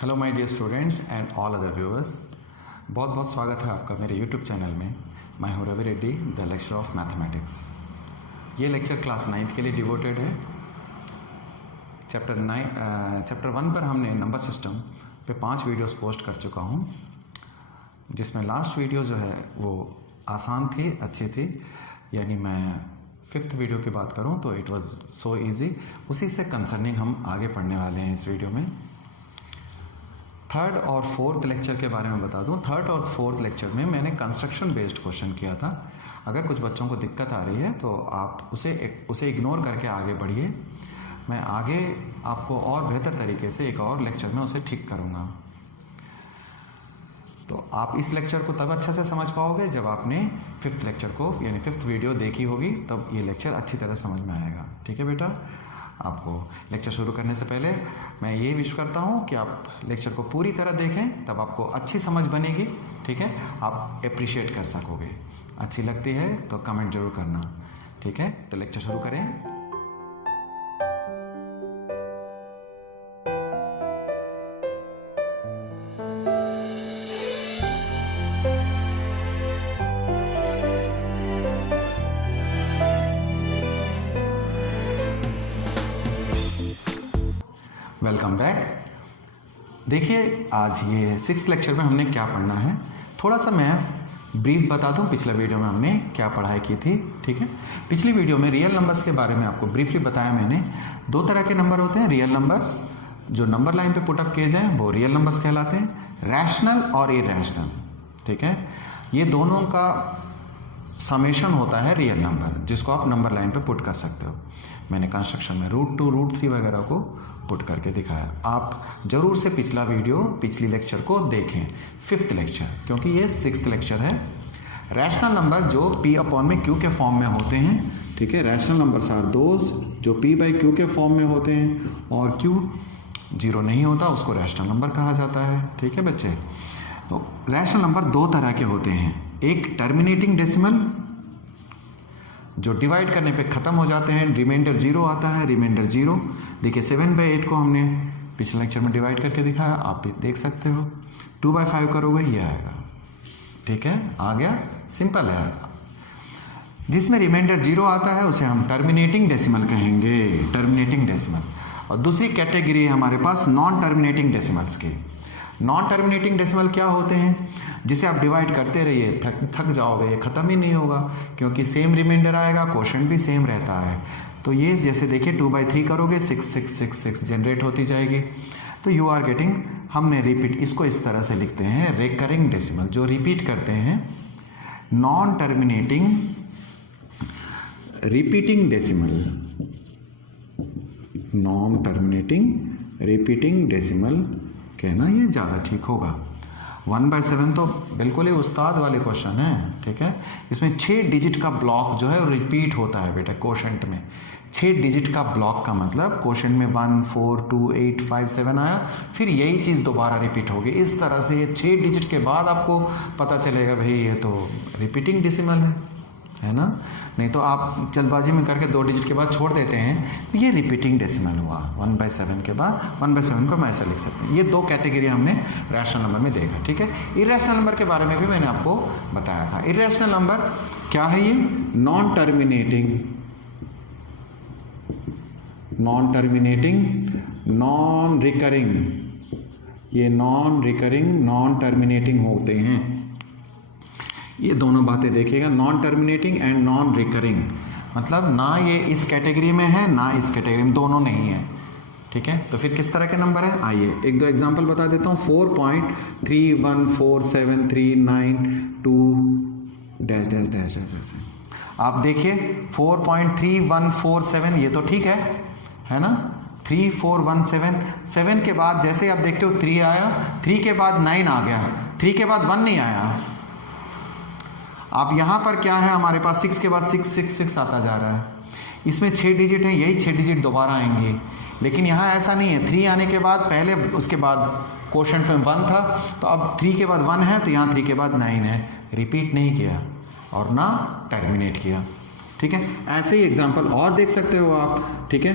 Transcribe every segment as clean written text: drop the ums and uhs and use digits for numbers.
Hello my dear students and all other viewers, बहुत बहुत स्वागत है आपका मेरे यूट्यूब चैनल में। मैं हूं Ravi Reddy, the lecture of mathematics. ये लेक्चर क्लास 9th के लिए डिवोटेड है। चैप्टर 1 पर हमने नंबर सिस्टम पे 5 वीडियोस पोस्ट कर चुका हूं, जिसमें लास्ट वीडियो जो है वो आसान थी, अच्छी थी। यानी मैं 5th वीडियो की बात करूं तो इट वाज सो इजी। उसी से कंसर्निंग हम आगे पढ़ने वाले हैं इस वीडियो में। 3rd और 4th लेक्चर के बारे में बता दूं। 3rd और 4th लेक्चर में मैंने कंस्ट्रक्शन बेस्ड क्वेश्चन किया था। अगर कुछ बच्चों को दिक्कत आ रही है तो आप उसे इग्नोर करके आगे बढ़िए। मैं आगे आपको और बेहतर तरीके से एक और लेक्चर में उसे ठीक करूंगा। तो आप इस लेक्चर को तब अच्छा से समझ पाओगे जब आपने 5th लेक्चर को यानी 5th वीडियो देखी होगी, तब ये लेक्चर अच्छी तरह समझ में आएगा। ठीक है बेटा। आपको लेक्चर शुरू करने से पहले मैं ये विश करता हूँ कि आप लेक्चर को पूरी तरह देखें, तब आपको अच्छी समझ बनेगी। ठीक है, आप अप्रिशिएट कर सकोगे। अच्छी लगती है तो कमेंट जरूर करना। ठीक है, तो लेक्चर शुरू करें। Welcome back. देखिए, आज ये 6th लेक्चर में हमने क्या पढ़ना है, थोड़ा सा मैं ब्रीफ बता दूं। पिछले वीडियो में हमने क्या पढ़ाई की थी। ठीक है, पिछली वीडियो में रियल नंबर्स के बारे में आपको ब्रीफली बताया मैंने। 2 तरह के नंबर होते हैं रियल नंबर्स, जो नंबर लाइन पे पुटअप किए जाएं वो रियल नंबर्स कहलाते हैं, रैशनल और इरेशनल। ठीक है, ये दोनों का समेशन होता है रियल नंबर, जिसको आप नंबर लाइन पे पुट कर सकते हो। मैंने कंस्ट्रक्शन में √2, √3 वगैरह को पुट करके दिखाया। आप जरूर से पिछली लेक्चर को देखें, 5th लेक्चर, क्योंकि ये 6th लेक्चर है। रैशनल नंबर जो P/Q के फॉर्म में होते हैं। ठीक है, रैशनल नंबर्स आर दोज जो P/Q के फॉर्म में होते हैं, और Q 0 नहीं होता, उसको रैशनल नंबर कहा जाता है। ठीक है बच्चे, तो रैशनल नंबर 2 तरह के होते हैं। एक टर्मिनेटिंग डेसिमल, जो डिवाइड करने पे ख़त्म हो जाते हैं, रिमाइंडर 0 आता है, रिमाइंडर 0। देखिए 7/8 को हमने पिछले लेक्चर में डिवाइड करके दिखाया, आप भी देख सकते हो। 2/5 करोगे ये आएगा। ठीक है, आ गया, सिंपल है। जिसमें रिमाइंडर 0 आता है उसे हम टर्मिनेटिंग डेसिमल कहेंगे, टर्मिनेटिंग डेसिमल। और दूसरी कैटेगरी है हमारे पास नॉन टर्मिनेटिंग डेसिमल्स की। नॉन टर्मिनेटिंग डेसिमल क्या होते हैं, जिसे आप डिवाइड करते रहिए, थक जाओगे, ये ख़त्म ही नहीं होगा, क्योंकि सेम रिमाइंडर आएगा, क्वोशंट भी सेम रहता है। तो ये जैसे देखिए 2/3 करोगे 6 6 6 6 जनरेट होती जाएगी। तो यू आर गेटिंग, हमने रिपीट, इसको इस तरह से लिखते हैं रिकरिंग डेसिमल, जो रिपीट करते हैं। Non terminating repeating decimal, non terminating repeating decimal कहना ये ज़्यादा ठीक होगा। 1/7 तो बिल्कुल ही उस्ताद वाले क्वेश्चन है। ठीक है, इसमें 6 डिजिट का ब्लॉक जो है रिपीट होता है बेटा क्वोशंट में। 6 डिजिट का ब्लॉक का मतलब क्वोशंट में 1 4 2 8 5 7 आया, फिर यही चीज़ दोबारा रिपीट होगी। इस तरह से ये 6 डिजिट के बाद आपको पता चलेगा भाई ये तो रिपीटिंग डेसिमल है ना। नहीं तो आप जल्दबाजी में करके 2 डिजिट के बाद छोड़ देते हैं, तो ये रिपीटिंग डेसिमल हुआ। 1/7 के बाद 1/7 को हम ऐसा लिख सकते हैं। ये 2 कैटेगरी हमने रैशनल नंबर में देखा। ठीक है, इरेशनल नंबर के बारे में भी मैंने आपको बताया था। इरेशनल नंबर क्या है, ये non terminating, non terminating, non recurring, ये नॉन रिकरिंग, नॉन टर्मिनेटिंग होते हैं। ये दोनों बातें देखिएगा, non terminating and non recurring, मतलब ना ये इस कैटेगरी में है ना इस कैटेगरी में, दोनों नहीं है। ठीक है, तो फिर किस तरह के नंबर है, आइए 1-2 एग्जांपल बता देता हूँ। 4.3147392 ऐसे आप देखिए 4.3147, ये तो ठीक है ना। 3417, 7 के बाद जैसे आप देखते हो 3 आया, 3 के बाद 9 आ गया, 3 के बाद 1 नहीं आया। आप यहाँ पर क्या है, हमारे पास 6 के बाद 6 6 6 आता जा रहा है। इसमें 6 डिजिट है, यही 6 डिजिट दोबारा आएंगे। लेकिन यहाँ ऐसा नहीं है, 3 आने के बाद पहले, उसके बाद क्वोशंट में 1 था, तो अब 3 के बाद 1 है, तो यहाँ 3 के बाद 9 है। रिपीट नहीं किया और ना टर्मिनेट किया। ठीक है, ऐसे ही एग्जाम्पल और देख सकते हो आप। ठीक है,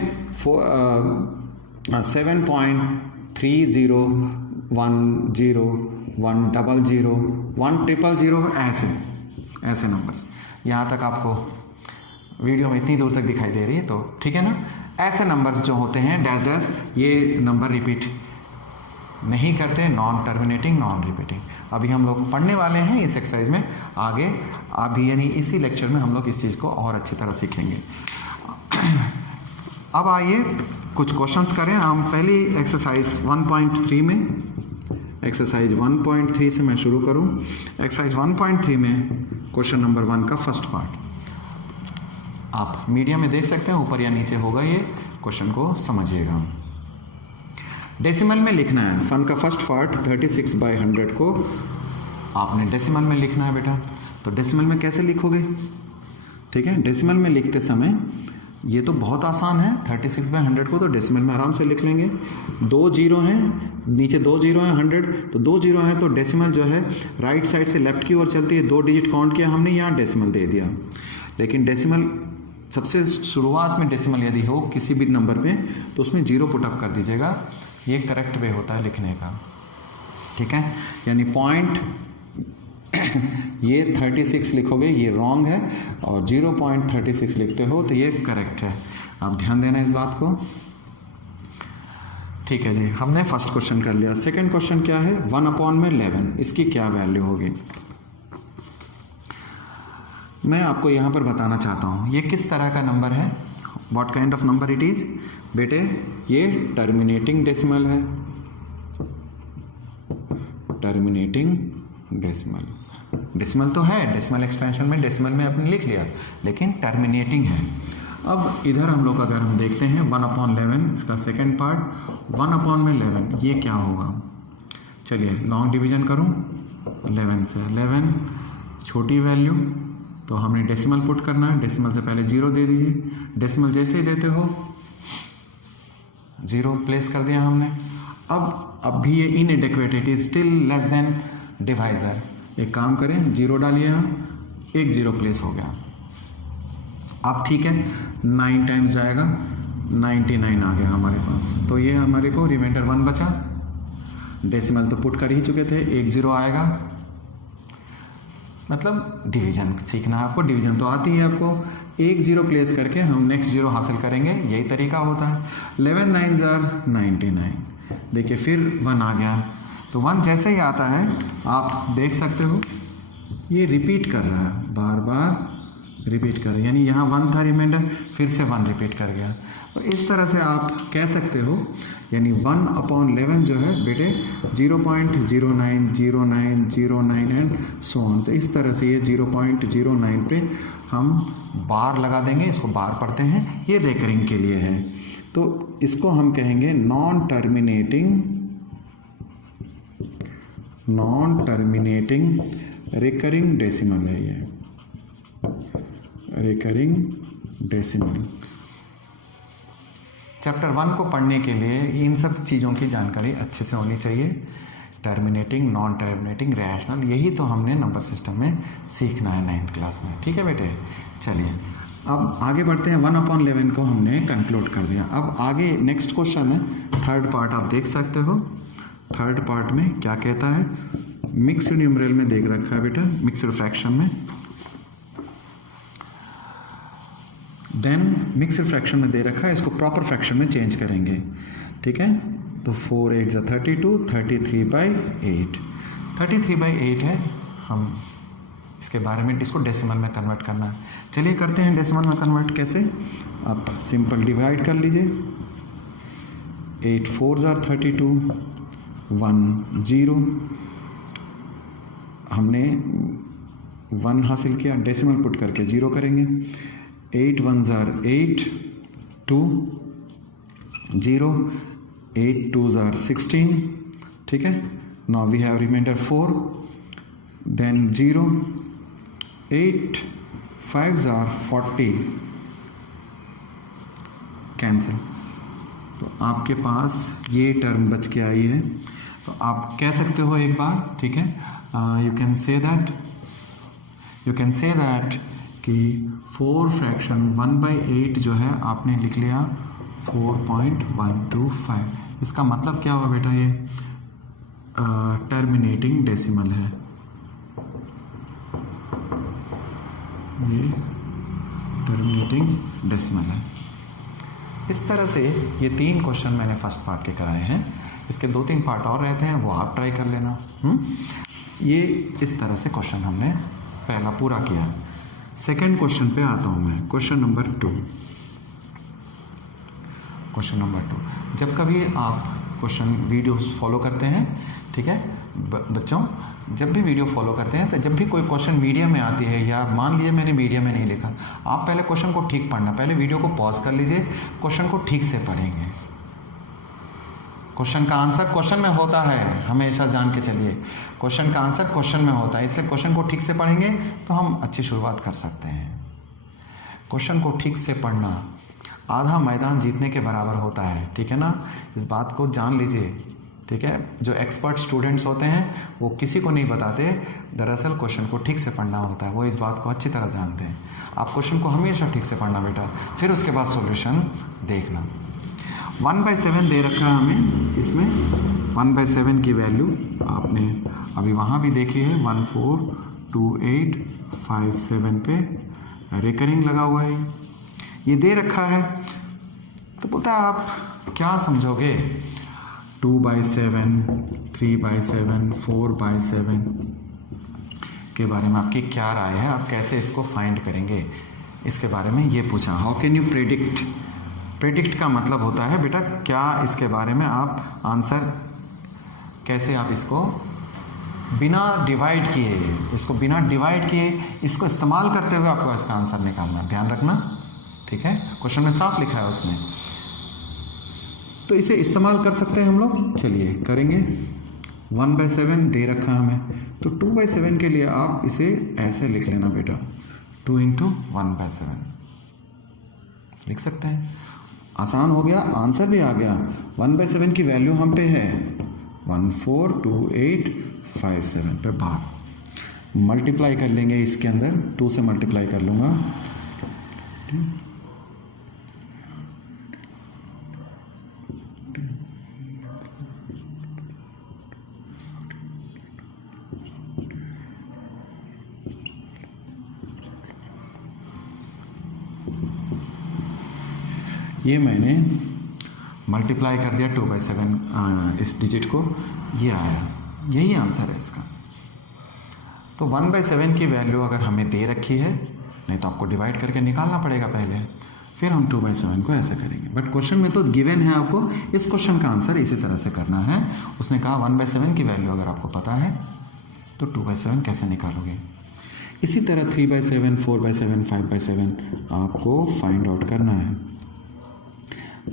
7.30 1 0 1 0 0 1 0 0 ऐसे नंबर्स। यहाँ तक आपको वीडियो में इतनी दूर तक दिखाई दे रही है तो ठीक है ना। ऐसे नंबर्स जो होते हैं डैश डैश, ये नंबर रिपीट नहीं करते, नॉन टर्मिनेटिंग नॉन रिपीटिंग। अभी हम लोग पढ़ने वाले हैं इस एक्सरसाइज में आगे, अभी यानी इसी लेक्चर में हम लोग इस चीज़ को और अच्छी तरह सीखेंगे। अब आइए कुछ क्वेश्चंस करें हम। पहली एक्सरसाइज 1.3 में, एक्सरसाइज 1.3 से मैं शुरू करूं। एक्सरसाइज 1.3 में क्वेश्चन नंबर 1 का फर्स्ट पार्ट आप मीडिया में देख सकते हैं, ऊपर या नीचे होगा, ये क्वेश्चन को समझिएगा। डेसिमल में लिखना है। फन का फर्स्ट पार्ट 36/100 को आपने डेसिमल में लिखना है बेटा। तो डेसिमल में कैसे लिखोगे? ठीक है, डेसिमल में लिखते समय ये तो बहुत आसान है। 36/100 को तो डेसिमल में आराम से लिख लेंगे। 2 जीरो हैं, नीचे 2 जीरो हैं, 100 तो 2 जीरो हैं, तो डेसिमल जो है राइट साइड से लेफ्ट की ओर चलती है। 2 डिजिट काउंट किया हमने, यहाँ डेसिमल दे दिया। लेकिन डेसिमल सबसे शुरुआत में डेसिमल यदि हो किसी भी नंबर पे तो उसमें 0 पुटअप कर दीजिएगा। ये करेक्ट वे होता है लिखने का, ठीक है। यानी पॉइंट ये 36 लिखोगे, ये रॉन्ग है, और 0.36 लिखते हो तो ये करेक्ट है। आप ध्यान देना इस बात को, ठीक है जी। हमने फर्स्ट क्वेश्चन कर लिया। सेकंड क्वेश्चन क्या है? 1/11, इसकी क्या वैल्यू होगी? मैं आपको यहाँ पर बताना चाहता हूँ ये किस तरह का नंबर है, what kind of number it is. बेटे ये टर्मिनेटिंग डेसिमल है, टर्मिनेटिंग डेसिमल। डेसिमल तो है, डेसिमल एक्सपेंशन में डेसिमल में आपने लिख लिया, लेकिन टर्मिनेटिंग है। अब इधर हम लोग अगर हम देखते हैं 1/11, इसका सेकंड पार्ट 1/11, ये क्या होगा? चलिए लॉन्ग डिवीजन करूं 11 से। 11 छोटी वैल्यू, तो हमने डेसिमल पुट करना है। डेसिमल से पहले 0 दे दीजिए। डेसिमल जैसे ही देते हो 0 प्लेस कर दिया हमने। अब भी ये इनएडिक्वेट, it is still less than divisor. एक काम करें, 0 डालिए, यहाँ 1 0 प्लेस हो गया। अब ठीक है, 9 टाइम्स जाएगा, 99 आ गया हमारे पास। तो ये हमारे को रिमाइंडर 1 बचा। डेसिमल तो पुट कर ही चुके थे, 1 0 आएगा। मतलब डिवीजन सीखना है आपको, डिवीजन तो आती है आपको। 1 0 प्लेस करके हम नेक्स्ट 0 हासिल करेंगे, यही तरीका होता है। 11 9 99। देखिए फिर 1 आ गया, तो 1 जैसे ही आता है आप देख सकते हो ये रिपीट कर रहा है, बार बार रिपीट कर रहा है। यानी यहाँ 1 था रिमाइंडर, फिर से 1 रिपीट कर गया। तो इस तरह से आप कह सकते हो, यानी 1/11 जो है बेटे 0.090909 एंड सो ऑन। तो इस तरह से ये 0.09 पे हम बार लगा देंगे, इसको बार पढ़ते हैं, ये रेकरिंग के लिए है। तो इसको हम कहेंगे नॉन टर्मिनेटिंग रिकरिंग डेसिमल है। ये रिकरिंग डेसिमल। चैप्टर 1 को पढ़ने के लिए इन सब चीज़ों की जानकारी अच्छे से होनी चाहिए। टर्मिनेटिंग, नॉन टर्मिनेटिंग, रैशनल, यही तो हमने नंबर सिस्टम में सीखना है 9th क्लास में, ठीक है बेटे। चलिए अब आगे बढ़ते हैं। 1/11 को हमने कंक्लूड कर दिया। अब आगे नेक्स्ट क्वेश्चन है, थर्ड पार्ट आप देख सकते हो। थर्ड पार्ट में क्या कहता है? मिक्स्ड न्यूमरल में देख रखा है बेटा, मिक्स्ड फ्रैक्शन में। देन मिक्स्ड फ्रैक्शन में दे रखा है, इसको प्रॉपर फ्रैक्शन में चेंज करेंगे, ठीक है। तो 4 8 32, 33/8। 33/8 है, हम इसके बारे में, इसको डेसिमल में कन्वर्ट करना है। चलिए करते हैं डेसिमल में कन्वर्ट। कैसे? आप सिंपल डिवाइड कर लीजिए। 8 4 32, 1 0। हमने 1 हासिल किया, डेसिमल पुट करके 0 करेंगे। 8 1 8, 2 0, 8 2 16, ठीक है। नाउ वी हैव रिमाइंडर 4, देन 0, 8 5 40, कैंसिल। तो आपके पास ये टर्म बच के आई है। तो आप कह सकते हो एक बार, ठीक है, यू कैन से दैट कि 4 फ्रैक्शन 1/8 जो है आपने लिख लिया 4.125। इसका मतलब क्या हुआ बेटा? ये टर्मिनेटिंग डेसिमल है, ये टर्मिनेटिंग डेसिमल है। इस तरह से ये 3 क्वेश्चन मैंने फर्स्ट पार्ट के कराए हैं। इसके 2-3 पार्ट और रहते हैं, वो आप ट्राई कर लेना। ये इस तरह से क्वेश्चन हमने पहला पूरा किया। सेकंड क्वेश्चन पे आता हूँ मैं, क्वेश्चन नंबर 2। क्वेश्चन नंबर 2, जब कभी आप क्वेश्चन वीडियो फॉलो करते हैं, ठीक है बच्चों, जब भी वीडियो फॉलो करते हैं तो जब भी कोई क्वेश्चन मीडियम में आती है, या मान लीजिए मैंने मीडियम में नहीं लिखा, आप पहले क्वेश्चन को ठीक पढ़ना, पहले वीडियो को पॉज कर लीजिए, क्वेश्चन को ठीक से पढ़ेंगे। क्वेश्चन का आंसर क्वेश्चन में होता है, हमेशा जान के चलिए, क्वेश्चन का आंसर क्वेश्चन में होता है, इसलिए क्वेश्चन को ठीक से पढ़ेंगे तो हम अच्छी शुरुआत कर सकते हैं। क्वेश्चन को ठीक से पढ़ना आधा मैदान जीतने के बराबर होता है, ठीक है ना, इस बात को जान लीजिए, ठीक है। जो एक्सपर्ट स्टूडेंट्स होते हैं वो किसी को नहीं बताते, दरअसल क्वेश्चन को ठीक से पढ़ना होता है, वो इस बात को अच्छी तरह जानते हैं। आप क्वेश्चन को हमेशा ठीक से पढ़ना बेटा, फिर उसके बाद सॉल्यूशन देखना। 1/7 दे रखा है हमें, इसमें 1/7 की वैल्यू आपने अभी वहाँ भी देखी है, 142857 पे रिकरिंग लगा हुआ है, ये दे रखा है। तो बोलता है आप क्या समझोगे, 2/7, 3/7, 4/7 के बारे में आपकी क्या राय है, आप कैसे इसको फाइंड करेंगे, इसके बारे में ये पूछा। How can you predict, predict का मतलब होता है बेटा क्या इसके बारे में आप आंसर, कैसे आप इसको बिना डिवाइड किए, इसको बिना डिवाइड किए, इसको इस्तेमाल करते हुए आपको इसका आंसर निकालना, ध्यान रखना, ठीक है। क्वेश्चन में साफ लिखा है उसमें, तो इसे इस्तेमाल कर सकते हैं हम लोग, चलिए करेंगे। 1/7 दे रखा हमें, तो 2/7 के लिए आप इसे ऐसे लिख लेना बेटा, 2 × 1/7 लिख सकते हैं, आसान हो गया, आंसर भी आ गया। 1/7 की वैल्यू हम पे है 142857 पे बाहर मल्टीप्लाई कर लेंगे, इसके अंदर 2 से मल्टीप्लाई कर लूँगा, ये मैंने मल्टीप्लाई कर दिया 2/7 इस डिजिट को, ये आया, यही आंसर है इसका। तो 1/7 की वैल्यू अगर हमें दे रखी है, नहीं तो आपको डिवाइड करके निकालना पड़ेगा पहले, फिर हम 2/7 को ऐसे करेंगे। बट क्वेश्चन में तो गिवन है आपको, इस क्वेश्चन का आंसर इसी तरह से करना है। उसने कहा 1/7 की वैल्यू अगर आपको पता है तो 2/7 कैसे निकालोगे। इसी तरह 3/7, 4/7, 5/7 आपको फाइंड आउट करना है।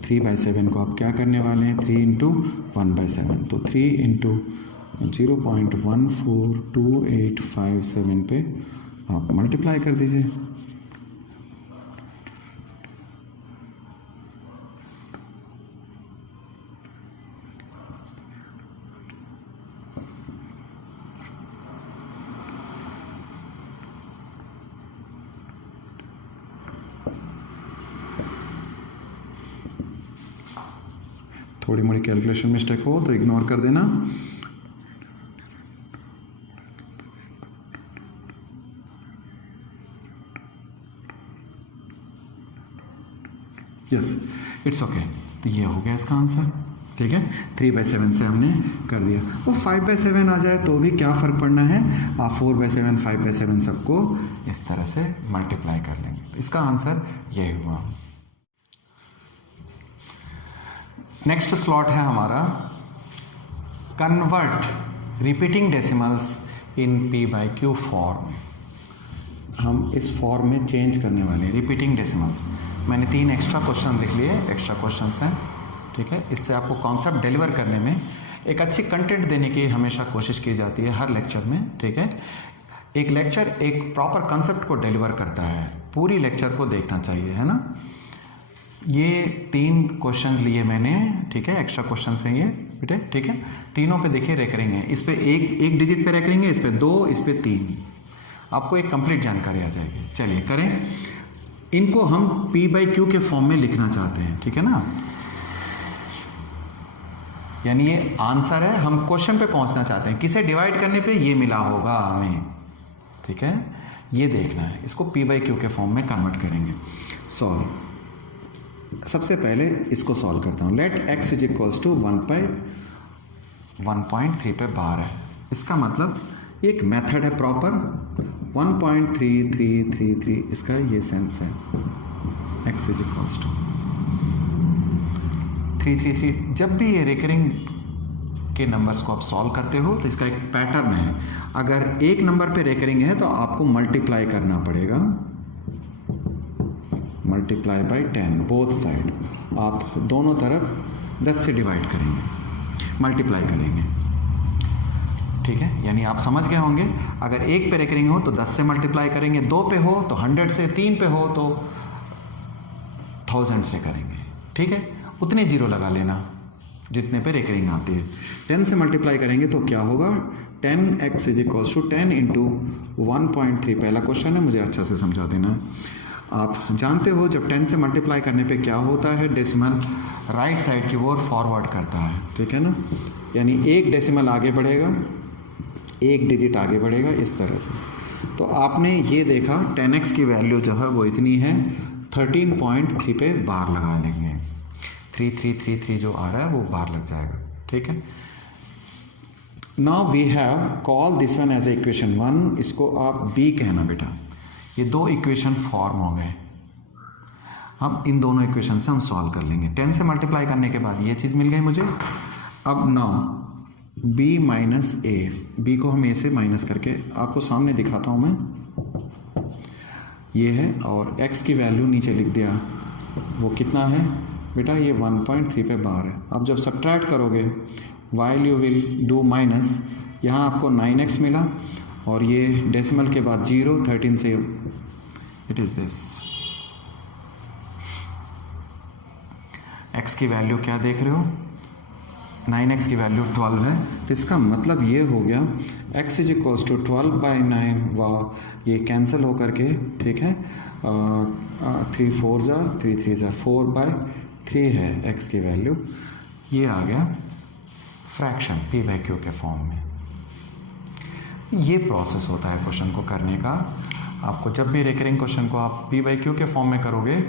3/7 को आप क्या करने वाले हैं, 3 × 1/7, तो 3 × 0.142857 पे आप मल्टीप्लाई कर दीजिए। थोड़ी मोड़ी कैलकुलेशन मिस्टेक हो तो इग्नोर कर देना। Yes, it's okay. तो ये हो गया इसका आंसर, ठीक है। 3/7 से हमने कर दिया। वो 5/7 आ जाए तो भी क्या फ़र्क पड़ना है, आप 4/7, 5/7 सबको इस तरह से मल्टीप्लाई कर लेंगे। तो इसका आंसर यही हुआ। नेक्स्ट स्लॉट है हमारा कन्वर्ट रिपीटिंग डेसिमल्स इन p/q फॉर्म। हम इस फॉर्म में चेंज करने वाले हैं रिपीटिंग डेसिमल्स। मैंने 3 एक्स्ट्रा क्वेश्चन लिख लिए, एक्स्ट्रा क्वेश्चंस हैं, ठीक है। इससे आपको कॉन्सेप्ट डिलीवर करने में एक अच्छी कंटेंट देने की हमेशा कोशिश की जाती है हर लेक्चर में, ठीक है। एक लेक्चर एक प्रॉपर कॉन्सेप्ट को डिलीवर करता है, पूरी लेक्चर को देखना चाहिए, है ना। ये 3 क्वेश्चन लिए मैंने, ठीक है, एक्स्ट्रा क्वेश्चन हैं ये बेटे, ठीक है। तीनों पे देखिए रेकरिंग है, इस पे एक डिजिट पे रेकरिंग है, इस पे 2, इस पे 3, आपको एक कंप्लीट जानकारी आ जाएगी। चलिए करें। इनको हम p/q के फॉर्म में लिखना चाहते हैं, ठीक है ना। यानी ये आंसर है, हम क्वेश्चन पे पहुंचना चाहते हैं, किसे डिवाइड करने पे ये मिला होगा हमें, ठीक है, ये देखना है। इसको पी बाई क्यू के फॉर्म में कन्वर्ट करेंगे। सॉल्व। सबसे पहले इसको सॉल्व करता हूँ। Let X is equals to 1.3 पे बार है, इसका मतलब एक मेथड है प्रॉपर, 1.3333, इसका ये सेंस है। X is equals to 333। जब भी ये रिकरिंग के नंबर्स को आप सॉल्व करते हो तो इसका एक पैटर्न है, अगर एक नंबर पे रिकरिंग है तो आपको मल्टीप्लाई करना पड़ेगा, मल्टीप्लाई बाय 10 बोथ साइड, आप दोनों तरफ 10 से डिवाइड करेंगे, मल्टीप्लाई करेंगे, ठीक है। यानी आप समझ गए होंगे, अगर एक पे रिकरिंग हो तो 10 से मल्टीप्लाई करेंगे, 2 पे हो तो 100 से, 3 पे हो तो 1000 से करेंगे, ठीक है। उतने जीरो लगा लेना जितने पे रिकरिंग आती है। 10 से मल्टीप्लाई करेंगे तो क्या होगा, 10x is equals to 10 into 1.3। पहला क्वेश्चन है, मुझे अच्छा से समझा देना। आप जानते हो जब 10 से मल्टीप्लाई करने पे क्या होता है, डेसिमल राइट साइड की ओर फॉरवर्ड करता है, ठीक है ना, यानी एक डेसिमल आगे बढ़ेगा, एक डिजिट आगे बढ़ेगा, इस तरह से। तो आपने ये देखा 10x की वैल्यू जो है वो इतनी है, 13.3 पे बार लगा लेंगे, 3333 जो आ रहा है वो बार लग जाएगा, ठीक है। Now we have call this one as a equation 1, इसको आप बी कहना बेटा। ये दो इक्वेशन फॉर्म हो गए, हम इन दोनों इक्वेशन से हम सॉल्व कर लेंगे। 10 से मल्टीप्लाई करने के बाद ये चीज़ मिल गई मुझे। अब नाउ बी माइनस ए, बी को हम ए से माइनस करके आपको सामने दिखाता हूँ मैं, ये है, और x की वैल्यू नीचे लिख दिया, वो कितना है बेटा, ये 1.3 पे बार है। अब जब सब्ट्रैक्ट करोगे, while you will do minus, यहाँ आपको 9x मिला, और ये डेसिमल के बाद 0, 13 से, इट इज़ दिस। x की वैल्यू क्या देख रहे हो, 9x की वैल्यू 12 है, तो इसका मतलब ये हो गया x इज इक्वल्स टू 12/9, वाह ये कैंसिल हो करके, ठीक है, 3 4 जार 3 3 जार 4/3 है x की वैल्यू। ये आ गया फ्रैक्शन p बाई क्यू के फॉर्म में। ये प्रोसेस होता है क्वेश्चन को करने का। आपको जब भी रिकरिंग क्वेश्चन को आप p बाई क्यू के फॉर्म में करोगे,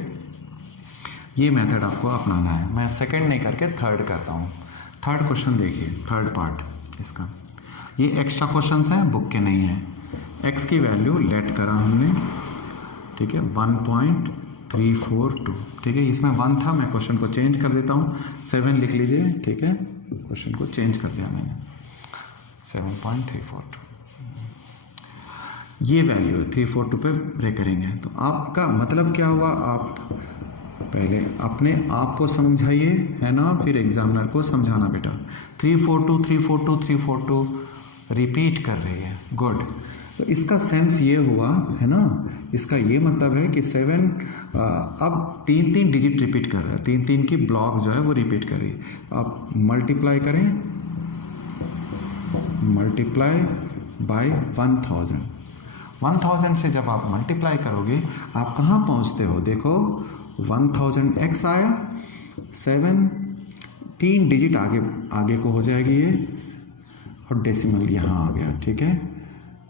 ये मेथड आपको अपनाना है। मैं सेकंड नहीं करके थर्ड करता हूँ। थर्ड क्वेश्चन देखिए, थर्ड पार्ट इसका, ये एक्स्ट्रा क्वेश्चंस हैं, बुक के नहीं है। x की वैल्यू लेट करा हमने, ठीक है, 1.342, ठीक है, इसमें 1 था, मैं क्वेश्चन को चेंज कर देता हूँ, 7 लिख लीजिए, ठीक है, क्वेश्चन को चेंज कर दिया मैंने, 7.342, ये वैल्यू है 342 पे रिकरिंग है। तो आपका मतलब क्या हुआ, आप पहले अपने आप को समझाइए, है ना, फिर एग्जामिनर को समझाना बेटा। 342 342 342 रिपीट कर रही है, गुड। तो इसका सेंस ये हुआ, है ना, इसका ये मतलब है कि 7 अब 3 डिजिट रिपीट कर रहा है, 3 की ब्लॉक जो है वो रिपीट कर रही है। आप मल्टीप्लाई करें, मल्टीप्लाई बाय 1000 से जब आप मल्टीप्लाई करोगे आप कहाँ पहुँचते हो, देखो 1000x आया, 7 3 डिजिट आगे को हो जाएगी ये, और डेसिमल यहाँ आ गया, ठीक है।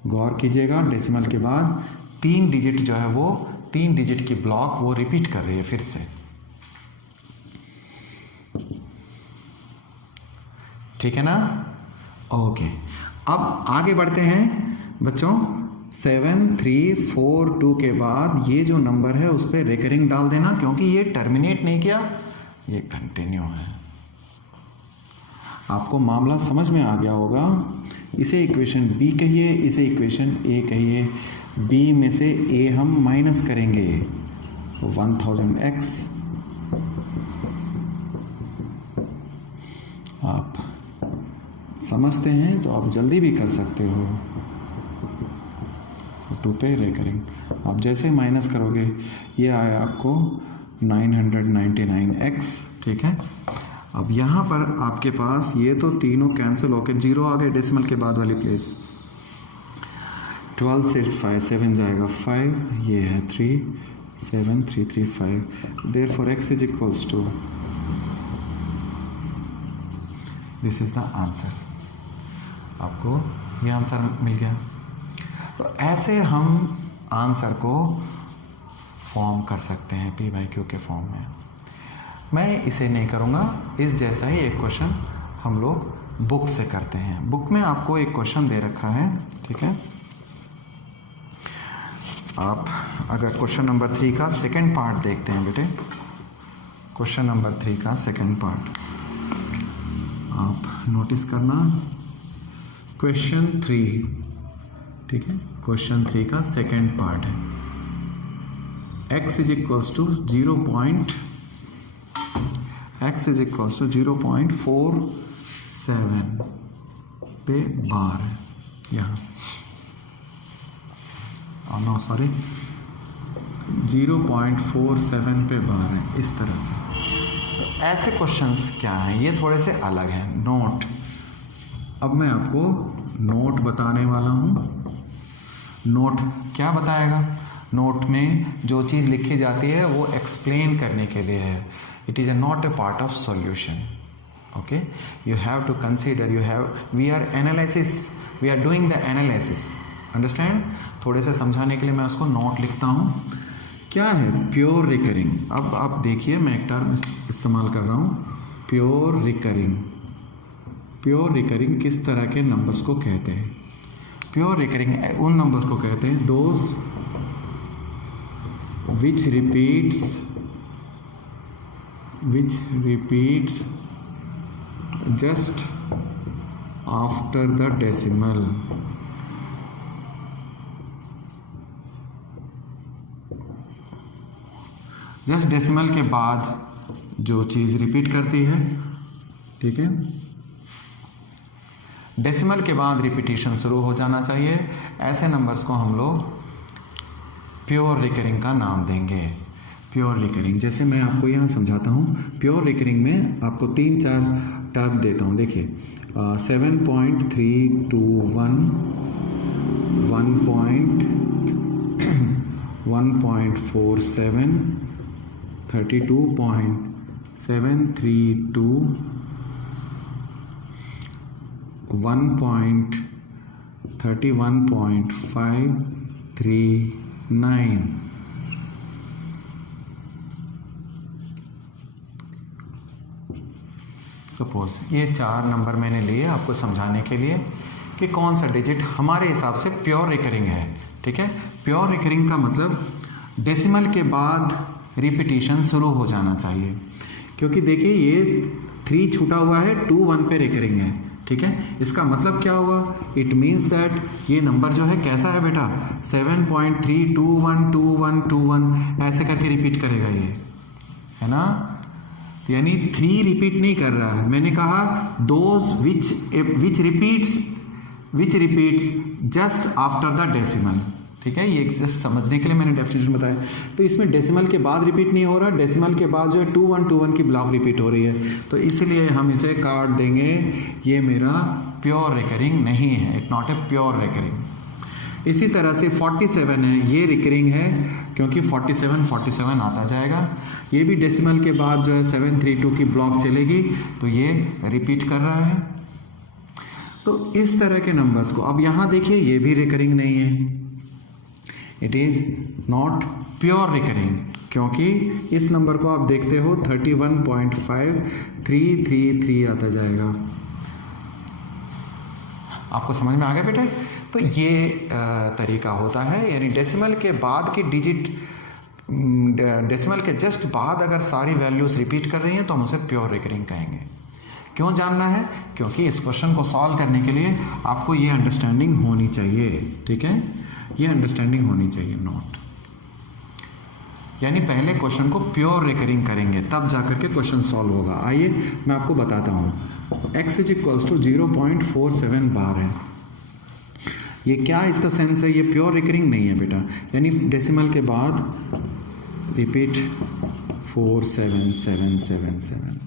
गौर कीजिएगा, डेसिमल के बाद 3 डिजिट जो है वो 3 डिजिट की ब्लॉक वो रिपीट कर रही है फिर से, ठीक है ना, ओके। अब आगे बढ़ते हैं बच्चों। 7342 के बाद ये जो नंबर है उस पर रिकरिंग डाल देना, क्योंकि ये टर्मिनेट नहीं किया, ये कंटिन्यू है। आपको मामला समझ में आ गया होगा। इसे इक्वेशन बी कहिए, इसे इक्वेशन ए कहिए। बी में से ए हम माइनस करेंगे, 1000x, आप समझते हैं तो आप जल्दी भी कर सकते हो। 2 पे रिकरिंग, आप जैसे माइनस करोगे ये आया आपको 999x, ठीक है। अब यहाँ पर आपके पास ये तो तीनों कैंसिल होकर 0 आ गए डेसिमल के बाद वाली प्लेस। 12 से 5 7 जाएगा 5, ये है 3 7 3 3 5। Therefore x is equals to this is the answer. आपको ये आंसर मिल गया। तो ऐसे हम आंसर को फॉर्म कर सकते हैं P/Q के फॉर्म में। मैं इसे नहीं करूँगा, इस जैसा ही एक क्वेश्चन हम लोग बुक से करते हैं। बुक में आपको एक क्वेश्चन दे रखा है, ठीक है। आप अगर क्वेश्चन नंबर 3 का सेकंड पार्ट देखते हैं बेटे, क्वेश्चन नंबर 3 का सेकंड पार्ट आप नोटिस करना, क्वेश्चन 3, ठीक है। क्वेश्चन 3 का सेकंड पार्ट है, x इज इक्वल्स टू 0.47 पे बार है यहाँ, नो सॉरी 0.47 पे बार है, इस तरह से। तो ऐसे क्वेश्चंस क्या हैं, ये थोड़े से अलग हैं। नोट, अब मैं आपको नोट बताने वाला हूँ। नोट क्या बताएगा? नोट में जो चीज़ लिखी जाती है वो एक्सप्लेन करने के लिए है। It is not a part of solution. Okay, you have to consider, we are doing the analysis, understand. थोड़े से समझाने के लिए मैं उसको नोट लिखता हूँ। क्या है प्योर रिकरिंग? अब आप देखिए, मैं एक टर्म इस्तेमाल कर रहा हूँ, प्योर रिकरिंग। प्योर रिकरिंग किस तरह के नंबर्स को कहते हैं? प्योर रिकरिंग उन नंबर्स को कहते हैं those which repeats just after the decimal. Just decimal के बाद जो चीज़ रिपीट करती है, ठीक है। डेसिमल के बाद रिपीटिशन शुरू हो जाना चाहिए। ऐसे नंबर्स को हम लोग प्योर रिकरिंग का नाम देंगे। प्योर रिकरिंग, जैसे मैं आपको यहाँ समझाता हूँ। प्योर रिकरिंग में आपको 3-4 टर्म देता हूँ। देखिए 7.321, 1.47, 32.732, 1.31.539। सपोज ये 4 नंबर मैंने लिए आपको समझाने के लिए कि कौन सा डिजिट हमारे हिसाब से प्योर रिकरिंग है, ठीक है। प्योर रिकरिंग का मतलब डेसिमल के बाद रिपीटिशन शुरू हो जाना चाहिए, क्योंकि देखिए ये 3 छूटा हुआ है, 2 1 पे रिकरिंग है, ठीक है। इसका मतलब क्या हुआ? इट मीन्स दैट ये नंबर जो है कैसा है बेटा, 7.3212121 ऐसे करके रिपीट करेगा ये, है ना। यानी 3 रिपीट नहीं कर रहा है। मैंने कहा those which repeats just after the decimal, ठीक है। ये जस्ट समझने के लिए मैंने डेफिनेशन बताया। तो इसमें डेसिमल के बाद रिपीट नहीं हो रहा, डेसिमल के बाद जो है 2121 की ब्लॉक रिपीट हो रही है, तो इसलिए हम इसे काट देंगे। ये मेरा प्योर रिकरिंग नहीं है, it not a pure recurring. इसी तरह से 47 है, ये रिकरिंग है क्योंकि 47 आता जाएगा। ये भी डेसिमल के बाद जो है 732 की ब्लॉक चलेगी, तो ये रिपीट कर रहा है। तो इस तरह के नंबर्स को अब यहाँ देखिए, ये भी रिकरिंग नहीं है, it is not pure recurring, क्योंकि इस नंबर को आप देखते हो 31.5333 आता जाएगा। आपको समझ में आ गया बेटे? तो ये तरीका होता है, यानी डेसिमल के बाद की डिजिट, डेसिमल के जस्ट बाद अगर सारी वैल्यूज रिपीट कर रही हैं तो हम उसे प्योर रिकरिंग कहेंगे। क्यों जानना है? क्योंकि इस क्वेश्चन को सॉल्व करने के लिए आपको ये अंडरस्टैंडिंग होनी चाहिए, ठीक है। ये अंडरस्टैंडिंग होनी चाहिए। नोट, यानी पहले क्वेश्चन को प्योर रिकरिंग करेंगे, तब जाकर के क्वेश्चन सॉल्व होगा। आइए मैं आपको बताता हूँ। x इज इक्वल्स टू 0.47 बार है। ये क्या इसका सेंस है? ये प्योर रिकरिंग नहीं है बेटा, यानी डेसिमल के बाद रिपीट 47777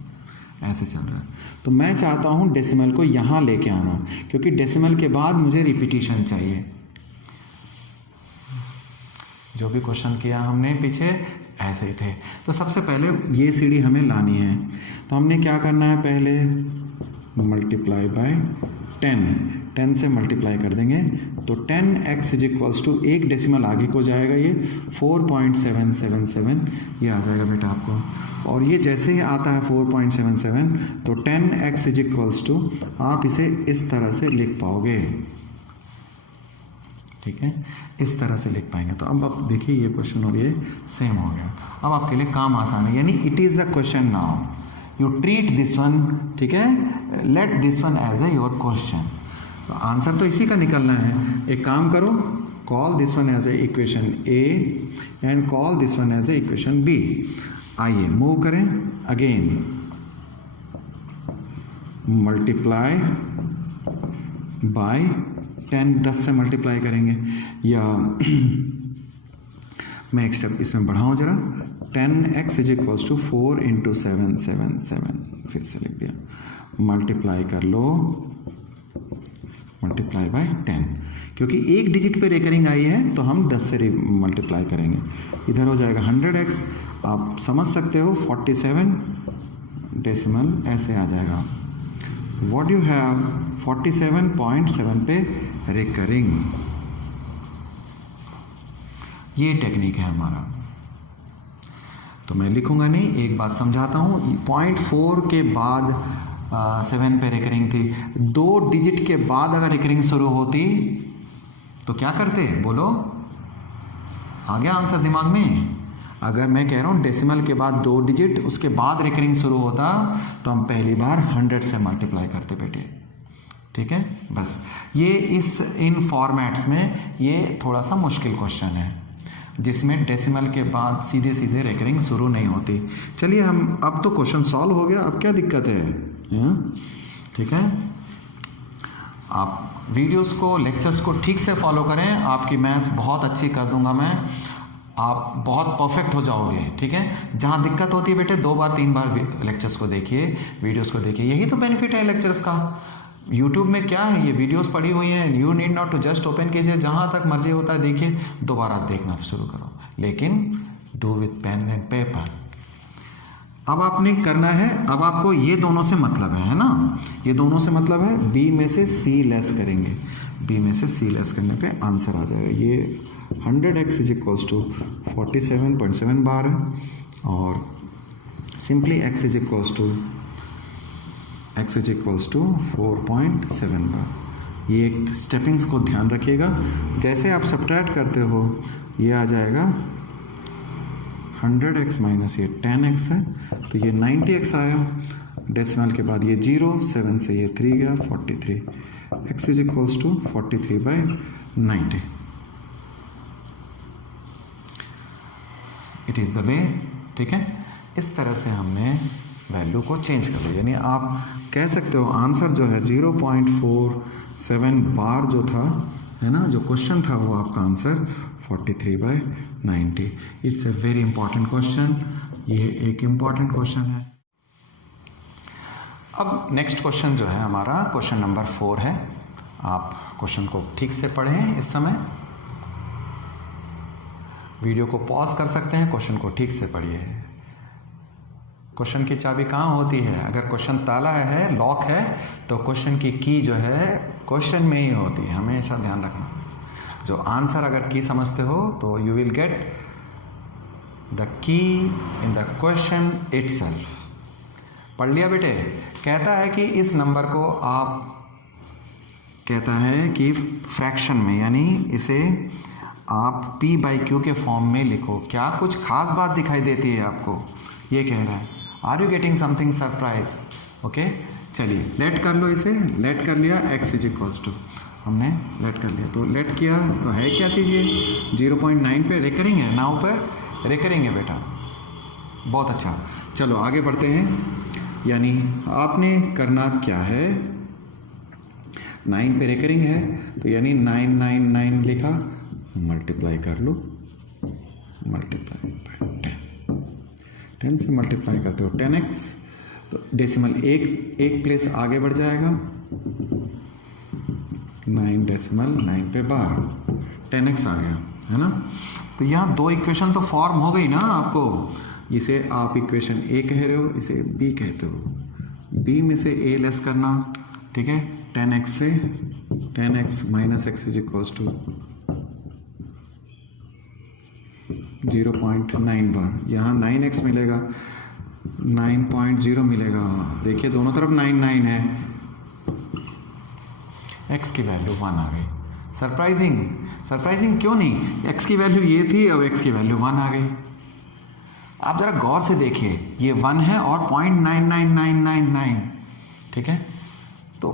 ऐसे चल रहा है। तो मैं चाहता हूँ डेसिमल को यहाँ लेके आना, क्योंकि डेसिमल के बाद मुझे रिपीटिशन चाहिए। जो भी क्वेश्चन किया हमने पीछे ऐसे ही थे। तो सबसे पहले ये सीढ़ी हमें लानी है, तो हमने क्या करना है? पहले मल्टीप्लाई बाय 10 से मल्टीप्लाई कर देंगे तो 10x इज इक्वल्स टू एक डेसिमल आगे को जाएगा, ये 4.777 ये आ जाएगा बेटा आपको। और ये जैसे ही आता है 4.77 तो 10x इज इक्वल्स टू आप इसे इस तरह से लिख पाओगे, ठीक है, इस तरह से लिख पाएंगे। तो अब आप देखिए ये क्वेश्चन और ये सेम हो गया। अब आपके लिए काम आसान है, यानी it is the question now, you treat this one, ठीक है, let this one as a your question. तो आंसर तो इसी का निकलना है। एक काम करो, call this one as a equation A and call this one as a equation B. आइए मूव करें अगेन, मल्टीप्लाई बाय 10 से मल्टीप्लाई करेंगे, या मैं एक स्टेप इसमें बढ़ाऊँ जरा, 10x is equals to 4 into 777, फिर से लिख दिया, मल्टीप्लाई कर लो, मल्टीप्लाई बाय 10, क्योंकि एक डिजिट पे रिकरिंग आई है तो हम 10 से मल्टीप्लाई करेंगे, इधर हो जाएगा 100x, आप समझ सकते हो 47 डेसिमल ऐसे आ जाएगा। व्हाट यू हैव 47.7 पे रिकरिंग, ये टेक्निक है हमारा। तो मैं लिखूंगा नहीं, एक बात समझाता हूँ, 0.4 के बाद 7 पे रिकरिंग थी, 2 डिजिट के बाद अगर रिकरिंग शुरू होती तो क्या करते, बोलो, आ गया आंसर दिमाग में? अगर मैं कह रहा हूँ डेसिमल के बाद 2 डिजिट उसके बाद रिकरिंग शुरू होता तो हम पहली बार 100 से मल्टीप्लाई करते बेटे, ठीक है। बस ये इन फॉर्मेट्स में ये थोड़ा सा मुश्किल क्वेश्चन है जिसमें डेसिमल के बाद सीधे सीधे रिकरिंग शुरू नहीं होती। चलिए हम, अब तो क्वेश्चन सॉल्व हो गया, अब क्या दिक्कत है, ठीक है। आप वीडियोस को, लेक्चर्स को ठीक से फॉलो करें, आपकी मैथ्स बहुत अच्छी कर दूंगा मैं, आप बहुत परफेक्ट हो जाओगे, ठीक है। जहाँ दिक्कत होती है बेटे 2 बार 3 बार लेक्चर्स को देखिए, वीडियोस को देखिए, यही तो बेनिफिट है लेक्चर्स का। यूट्यूब में क्या है, ये वीडियोस पड़ी हुई हैं, you need not to just open कीजिए, जहाँ तक मर्जी होता है देखिए, दोबारा देखना शुरू करो, लेकिन do with pen and paper. अब आपने करना है, अब आपको ये दोनों से मतलब है ना, ये दोनों से मतलब है, बी में से सी लेस करेंगे, बी में से सी लेस करने पे आंसर आ जाएगा। ये 100x इज इक्वल्स टू 47.7 बार है, और simply x is equals to 4.7 बार। ये एक स्टेपिंग्स को ध्यान रखिएगा, जैसे आप सब्ट्रैक्ट करते हो ये आ जाएगा 100x माइनस ये 10x है तो ये 90x आया, डेसिमल के बाद ये 0, 7 से ये 3 गया, 43, x is equals to 43/90। It is the way, ठीक है। इस तरह से हमने वैल्यू को चेंज कर लिया, यानी आप कह सकते हो आंसर जो है 0.47 बार जो था, है ना, जो क्वेश्चन था वो आपका answer 43/90। It's a very important question, ये एक इंपॉर्टेंट क्वेश्चन है। अब नेक्स्ट क्वेश्चन जो है हमारा क्वेश्चन नंबर 4 है। आप क्वेश्चन को ठीक से पढ़ें, इस समय वीडियो को पॉज कर सकते हैं, क्वेश्चन को ठीक से पढ़िए। क्वेश्चन की चाबी कहाँ होती है? अगर क्वेश्चन ताला है, लॉक है, तो क्वेश्चन की की जो है क्वेश्चन में ही होती है, हमेशा ध्यान रखना। जो आंसर अगर की समझते हो तो you will get the key in the question itself. पढ़ लिया बेटे? कहता है कि इस नंबर को आप, कहता है कि फ्रैक्शन में, यानी इसे आप p/q के फॉर्म में लिखो। क्या कुछ खास बात दिखाई देती है आपको? ये कह रहा है। Are you getting something surprise? Okay, चलिए लेट कर लो इसे। लेट कर लिया, x इज इक्वल्स टू, हमने लेट कर लिया, तो लेट किया तो है क्या चीज़ ये 0.9 पे रिकरिंग है, नाउ पे रिकरिंग है बेटा, बहुत अच्छा। चलो आगे बढ़ते हैं। यानी आपने करना क्या है, 9 पे रिकरिंग है तो यानी 999 लिखा, मल्टीप्लाई कर लो, मल्टीप्लाई बाय 10 से मल्टीप्लाई करते हो 10x, तो डेसिमल एक प्लेस आगे बढ़ जाएगा, 9.9 पे बार 10x आ गया, है ना। तो यहाँ 2 इक्वेशन तो फॉर्म हो गई ना आपको। इसे आप इक्वेशन A कह रहे हो, इसे B कहते हो, b में से a लेस करना, ठीक है, 10x से 10x minus x is equals to 0.9 बार, यहाँ 9x मिलेगा, 9.0 मिलेगा। देखिए दोनों तरफ 9 है, x की वैल्यू 1 आ गई। सरप्राइजिंग क्यों नहीं, x की वैल्यू ये थी, अब x की वैल्यू 1 आ गई। आप जरा गौर से देखिए, ये 1 है और 0.99999, ठीक है, तो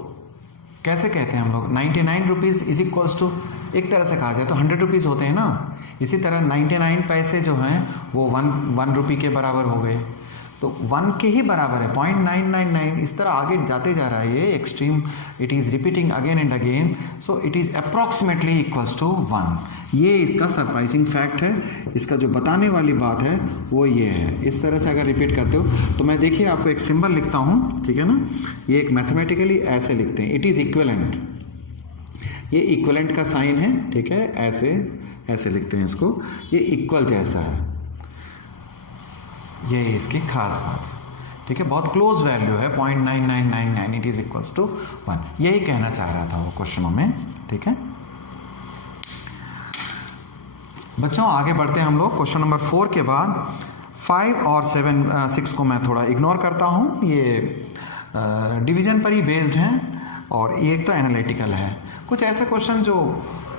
कैसे कहते हैं हम लोग 99 रुपीज़ इज इक्वल्स टू, एक तरह से कहा जाए तो 100 रुपीज़ होते हैं ना। इसी तरह 99 पैसे जो हैं वो 1 रुपये के बराबर हो गए, तो 1 के ही बराबर है 0.999। इस तरह आगे जाते जा रहा है ये extreme, it is repeating again and again, so it is approximately equals to 1। ये इसका सरप्राइजिंग फैक्ट है, इसका जो बताने वाली बात है वो ये है। इस तरह से अगर रिपीट करते हो तो मैं देखिए आपको एक सिंबल लिखता हूँ, ठीक है ना, ये एक मैथमेटिकली ऐसे लिखते हैं, इट इज़ इक्विवेलेंट, ये इक्विवेलेंट का साइन है, ठीक है, ऐसे लिखते हैं इसको, ये इक्वल जैसा है, ये इसकी खास बात है, ठीक है, बहुत क्लोज वैल्यू है 0.9999, इट इज इक्वल्स टू 1, यही कहना चाह रहा था वो क्वेश्चनों में, ठीक है। बच्चों आगे बढ़ते हैं हम लोग, क्वेश्चन नंबर 4 के बाद 5 और 6 को मैं थोड़ा इग्नोर करता हूँ, ये डिवीजन पर ही बेस्ड हैं और एक तो एनालिटिकल है। कुछ ऐसे क्वेश्चन जो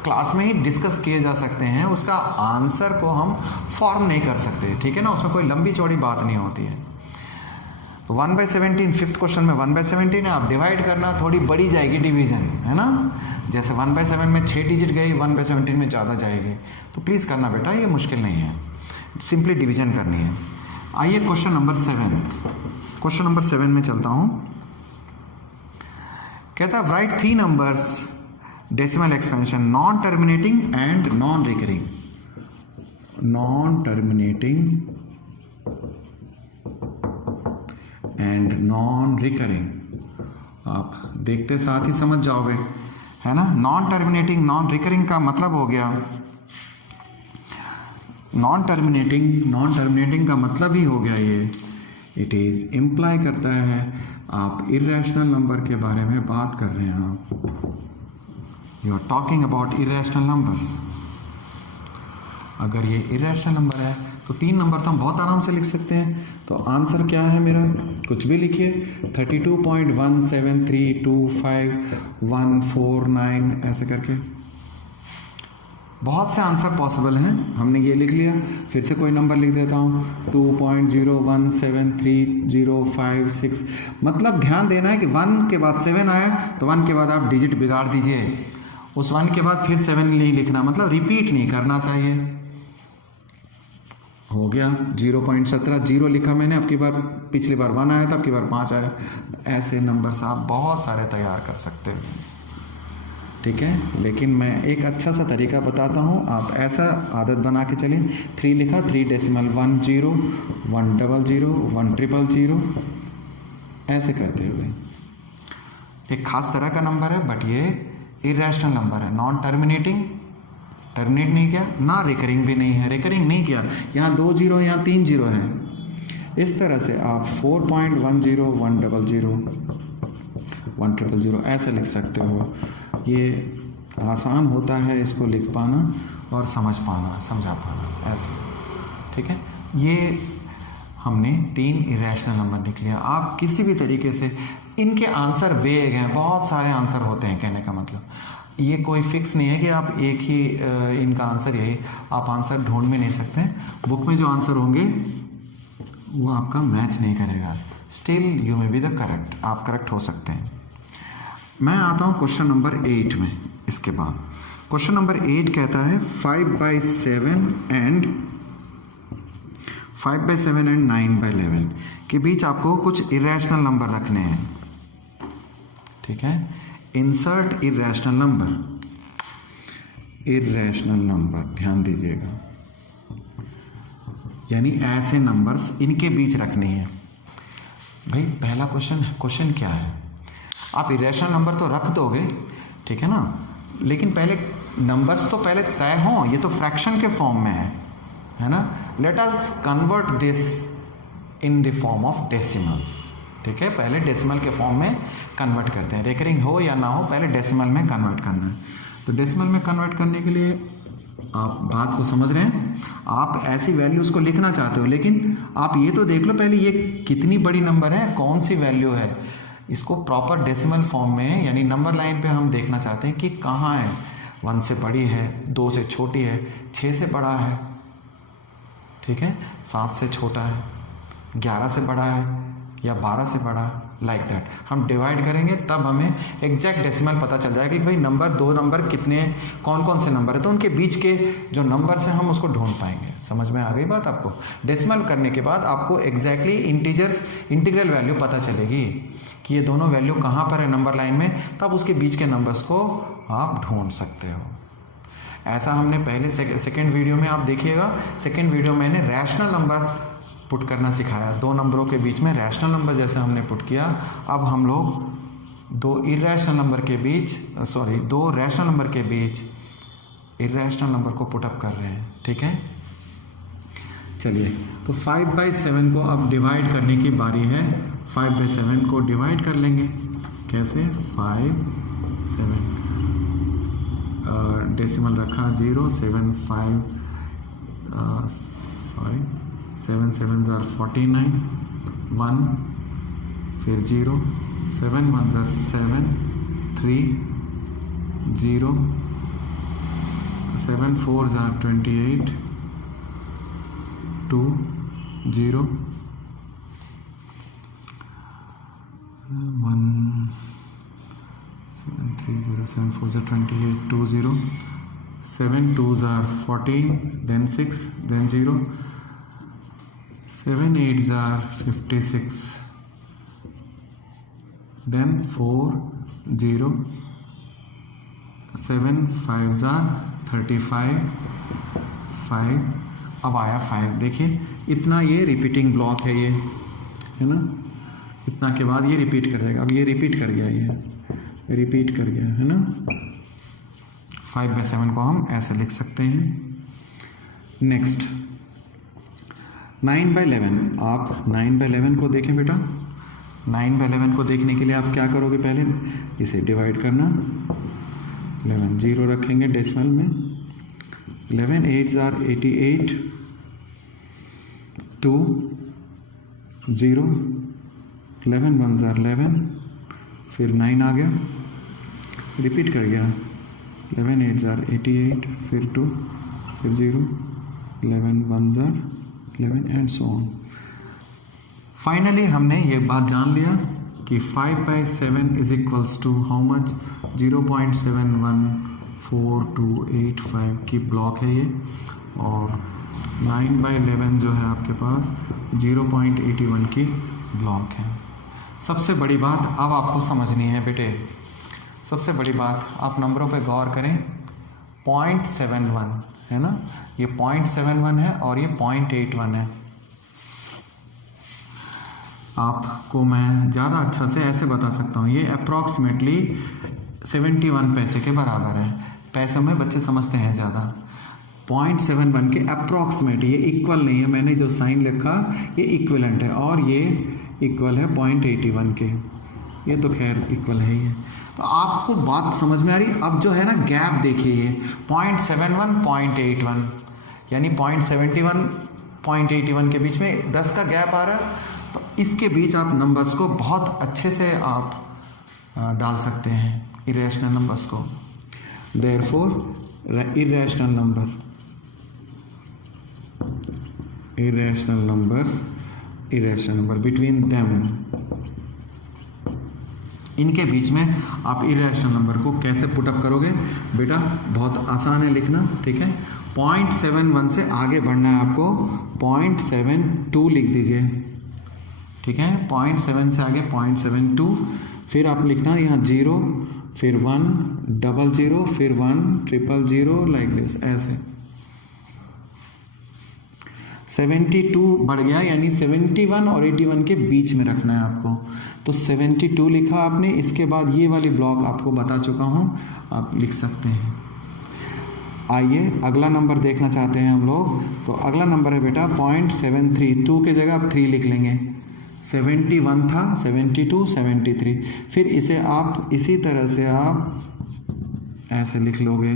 क्लास में ही डिस्कस किए जा सकते हैं, उसका आंसर को हम फॉर्म नहीं कर सकते, ठीक है ना, उसमें कोई लंबी चौड़ी बात नहीं होती है। तो 1/17 फिफ्थ क्वेश्चन में 1/17 है, आप डिवाइड करना, थोड़ी बड़ी जाएगी डिवीजन, है ना, जैसे 1/7 में 6 डिजिट गई, 1/17 में ज़्यादा जाएगी, तो प्लीज़ करना बेटा, ये मुश्किल नहीं है, सिंपली डिवीजन करनी है। आइए क्वेश्चन नंबर 7 में चलता हूँ। कहता है right 3 numbers decimal expansion non terminating and non recurring. Non terminating and non recurring, आप देखते साथ ही समझ जाओगे, है ना। नॉन टर्मिनेटिंग नॉन रिकरिंग का मतलब हो गया, नॉन टर्मिनेटिंग का मतलब ही हो गया ये, इट इज इम्प्लाई करता है आप इरेशनल नंबर के बारे में बात कर रहे हैं, आप you are talking about irrational numbers. अगर ये इरेशनल नंबर है तो 3 नंबर तो हम बहुत आराम से लिख सकते हैं, तो आंसर क्या है मेरा, कुछ भी लिखिए, 32.17325 ऐसे करके बहुत से आंसर पॉसिबल हैं। हमने ये लिख लिया, फिर से कोई नंबर लिख देता हूँ 2.0173056, मतलब ध्यान देना है कि 1 के बाद 7 आया तो 1 के बाद आप डिजिट बिगाड़ दीजिए, उस 1 के बाद फिर 7 नहीं लिखना, मतलब रिपीट नहीं करना चाहिए। हो गया 0.17, 0 लिखा मैंने, अब की बार, पिछली बार 1 आया था, अब की बार 5 आया। ऐसे नंबर्स आप बहुत सारे तैयार कर सकते हो, ठीक है, लेकिन मैं एक अच्छा सा तरीका बताता हूँ, आप ऐसा आदत बना के चलिए। 3 लिखा, 3 डेसिमल 1 0 1 00 1 000 ऐसे करते हुए, एक खास तरह का नंबर है, बट ये इरेशनल नंबर है, नॉन टर्मिनेटिंग, टर्मिनेट नहीं किया, ना रिकरिंग भी नहीं है, रिकरिंग नहीं किया, यहाँ 2 0 यहाँ 3 0 है। इस तरह से आप 4.10 1 00 1 000 ऐसे लिख सकते हो। ये आसान होता है इसको लिख पाना और समझ पाना, समझा पाना, ऐसे, ठीक है। ये हमने 3 इरेशनल नंबर लिख लिया। आप किसी भी तरीके से, इनके आंसर वेग हैं, बहुत सारे आंसर होते हैं, कहने का मतलब ये कोई फिक्स नहीं है कि आप एक ही इनका आंसर यही, आप आंसर ढूंढ भी नहीं सकते, बुक में जो आंसर होंगे वो आपका मैच नहीं करेगा, still you may be the correct, आप करेक्ट हो सकते हैं। मैं आता हूँ क्वेश्चन नंबर 8 में। इसके बाद क्वेश्चन नंबर 8 कहता है 5/7 एंड 9/11 के बीच आपको कुछ इरेशनल नंबर रखने हैं, ठीक है। इंसर्ट इरेशनल नंबर, ध्यान दीजिएगा, यानी ऐसे नंबर्स इनके बीच रखने हैं। भाई पहला क्वेश्चन क्या है, आप इरेशनल नंबर तो रख दोगे, ठीक है ना, लेकिन पहले नंबर्स तो पहले तय हों, ये तो फ्रैक्शन के फॉर्म में है ना। Let us convert this in the form of decimals, ठीक है, पहले डेसिमल के फॉर्म में कन्वर्ट करते हैं, रेकरिंग हो या ना हो पहले डेसिमल में कन्वर्ट करना है। तो डेसिमल में कन्वर्ट करने के लिए आप बात को समझ रहे हैं, आप ऐसी वैल्यूज़ को लिखना चाहते हो, लेकिन आप ये तो देख लो पहले ये कितनी बड़ी नंबर है, कौन सी वैल्यू है, इसको प्रॉपर डेसिमल फॉर्म में यानी नंबर लाइन पे हम देखना चाहते हैं कि कहाँ है, 1 से बड़ी है, 2 से छोटी है, 6 से बड़ा है, ठीक है, 7 से छोटा है, 11 से बड़ा है या 12 से बड़ा, लाइक दैट हम डिवाइड करेंगे तब हमें एग्जैक्ट डेसिमल पता चल जाएगा कि भाई नंबर 2 नंबर कितने, कौन कौन से नंबर है, तो उनके बीच के जो नंबर्स हैं हम उसको ढूंढ पाएंगे। समझ में आ गई बात आपको? डेसिमल करने के बाद आपको एग्जैक्टली इंटीग्रल वैल्यू पता चलेगी कि ये दोनों वैल्यू कहाँ पर है नंबर लाइन में, तब उसके बीच के नंबर्स को आप ढूंढ सकते हो। ऐसा हमने पहले सेकेंड वीडियो में आप देखिएगा, सेकेंड वीडियो में मैंने रैशनल नंबर पुट करना सिखाया, 2 नंबरों के बीच में रैशनल नंबर जैसे हमने पुट किया, अब हम लोग 2 रैशनल नंबर के बीच इर्रेशनल नंबर को पुटअप कर रहे हैं, ठीक है। चलिए, तो 5/7 को अब डिवाइड करने की बारी है। 5/7 को डिवाइड कर लेंगे, कैसे? 5 7 डेसिमल रखा 0 7 5 7 7s are 49 1 फिर 0 7 1s are 7 3 0 7 4s are 28 2 0 1 7 3 0 7 4s are 28 2 0 7 2s are 14 then 6 then 0 7 8s are 56 then 4 0 7 5s are 35 5 अब आया 5। देखिए इतना ये रिपीटिंग ब्लॉक है, ये है ना, इतना के बाद ये रिपीट कर जाएगा। अब ये रिपीट कर गया, ये रिपीट कर गया, है ना। 5/7 को हम ऐसे लिख सकते हैं। नेक्स्ट 9/11, आप 9/11 को देखें बेटा। 9/11 को देखने के लिए आप क्या करोगे, पहले इसे डिवाइड करना, 11 0 रखेंगे डेसिमल में, 11 8s are 88 2 0 11 1s are 11 फिर 9 आ गया, रिपीट कर गया, 11 8s are 88 फिर 2 फिर 0 11 1s are 11 and so on. Finally हमने ये बात जान लिया कि 5/7 is equals to how much, 0.714285 की ब्लॉक है ये, और 9/11 जो है आपके पास 0.81 की ब्लॉक है। सबसे बड़ी बात अब आपको समझनी है बेटे, सबसे बड़ी बात, आप नंबरों पे गौर करें। 0.71 है ना, ये 0.71 है और ये 0.81 है। आपको मैं ज़्यादा अच्छा से ऐसे बता सकता हूँ, ये अप्रॉक्सीमेटली 71 पैसे के बराबर है। पैसे में बच्चे समझते हैं ज़्यादा। 0.71 के अप्रॉक्सीमेट, ये इक्वल नहीं है, मैंने जो साइन लिखा ये इक्विवेलेंट है, और ये इक्वल है 0.81 के, ये तो खैर इक्वल है ही है। तो आपको बात समझ में आ रही। अब जो है ना गैप देखिए, ये 0.71 0.81 यानी 0.71 0.81 के बीच में 10 का गैप आ रहा है। तो इसके बीच आप नंबर्स को बहुत अच्छे से आप डाल सकते हैं, इरेशनल नंबर्स को। Therefore irrational number between them, इनके बीच में आप इरेशनल नंबर को कैसे पुटअप करोगे बेटा? बहुत आसान है लिखना, ठीक है। 0.71 से आगे बढ़ना है आपको, 0.72 लिख दीजिए, ठीक है। 0.7 से आगे 0.72, फिर आप लिखना यहाँ 0 फिर 1 00 फिर 1 000 लाइक दिस, ऐसे 72 बढ़ गया, यानी 71 और 81 के बीच में रखना है आपको। तो 72 लिखा आपने, इसके बाद ये वाली ब्लॉक आपको बता चुका हूँ, आप लिख सकते हैं। आइए अगला नंबर देखना चाहते हैं हम लोग। तो अगला नंबर है बेटा 0.73, 2 के जगह आप 3 लिख लेंगे, 71 था, 72, 73। फिर इसे आप इसी तरह से आप ऐसे लिख लोगे,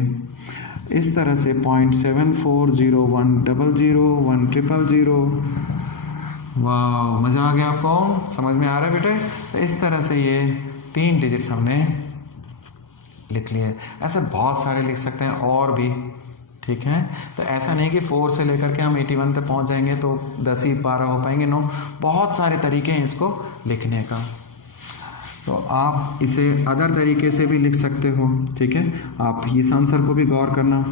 इस तरह से 0.7401 00 1000। वाह, मज़ा आ गया आपको? समझ में आ रहा है बेटे? तो इस तरह से ये 3 डिजिट्स हमने लिख लिए। ऐसे बहुत सारे लिख सकते हैं और भी, ठीक है। तो ऐसा नहीं कि 4 से लेकर के हम 81 तक पहुंच जाएंगे तो 10 ही 12 हो पाएंगे, नो, बहुत सारे तरीके हैं इसको लिखने का। तो आप इसे अदर तरीके से भी लिख सकते हो, ठीक है। आप इस आंसर को भी गौर करना,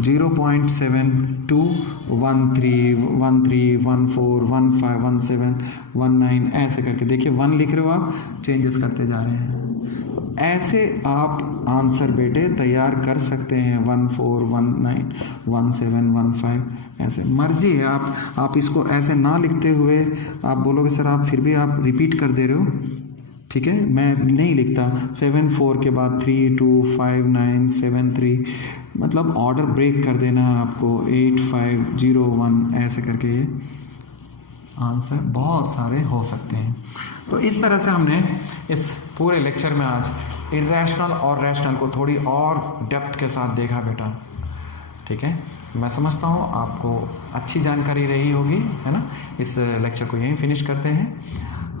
0.72 13 13 14 15 17 19 ऐसे करके देखिए 1 लिख रहे हो आप, चेंजेस करते जा रहे हैं। तो ऐसे आप आंसर बेटे तैयार कर सकते हैं, 14 19 17 15 ऐसे, मर्जी है। आप इसको ऐसे ना लिखते हुए आप बोलोगे सर आप फिर भी आप रिपीट कर दे रहे हो, ठीक है। मैं नहीं लिखता 7 4 के बाद 3 2 5 9 7 3, मतलब ऑर्डर ब्रेक कर देना है आपको, 8 5 0 1 ऐसे करके ये आंसर बहुत सारे हो सकते हैं। तो इस तरह से हमने इस पूरे लेक्चर में आज इरेशनल और रैशनल को थोड़ी और डेप्थ के साथ देखा बेटा, ठीक है। मैं समझता हूँ आपको अच्छी जानकारी रही होगी, है ना। इस लेक्चर को यहीं फिनिश करते हैं।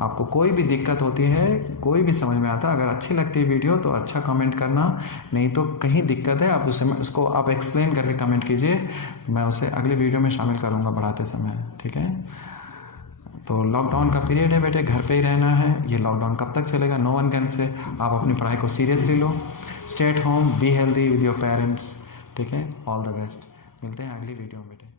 आपको कोई भी दिक्कत होती है, कोई भी समझ में आता, अगर अच्छी लगती है वीडियो तो अच्छा कमेंट करना, नहीं तो कहीं दिक्कत है आप उसको आप एक्सप्लेन करके कमेंट कीजिए, मैं उसे अगले वीडियो में शामिल करूँगा पढ़ाते समय, ठीक है। तो लॉकडाउन का पीरियड है बेटे, घर पे ही रहना है। ये लॉकडाउन कब तक चलेगा नो वन कैन से। आप अपनी पढ़ाई को seriously low, stay at home, be healthy with your parents, ठीक है। ऑल द बेस्ट, मिलते हैं अगली वीडियो में बेटे।